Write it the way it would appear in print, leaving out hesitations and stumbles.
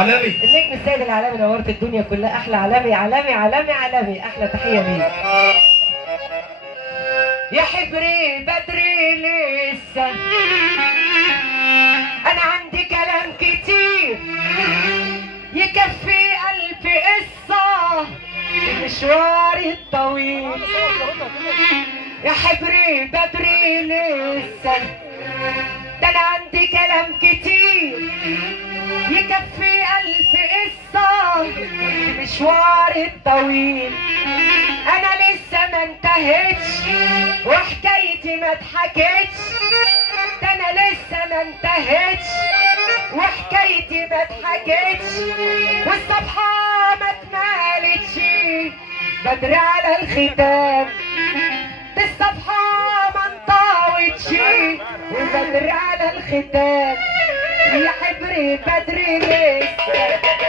عالمي. النجم السيد العالمي، نورت الدنيا كلها. احلى عالمي عالمي عالمي عالمي، احلى تحيه ليك يا حبري بدري. لسه انا عندي كلام كتير يكفي 1000 قصه في مشواري الطويل. يا حبري بدري لسه، ده انا عندي كلام كتير يكفي 1000 قصة في مشواري الطويل. انا لسه ما انتهتش وحكايتي ما اتحكتش، ده انا لسه ما انتهتش وحكايتي ما اتحكتش، والصفحة ما اتمالتش بدري على الختام. دي الصفحة ما انطوتش وبدري على الختام. يا حبري بدري لسه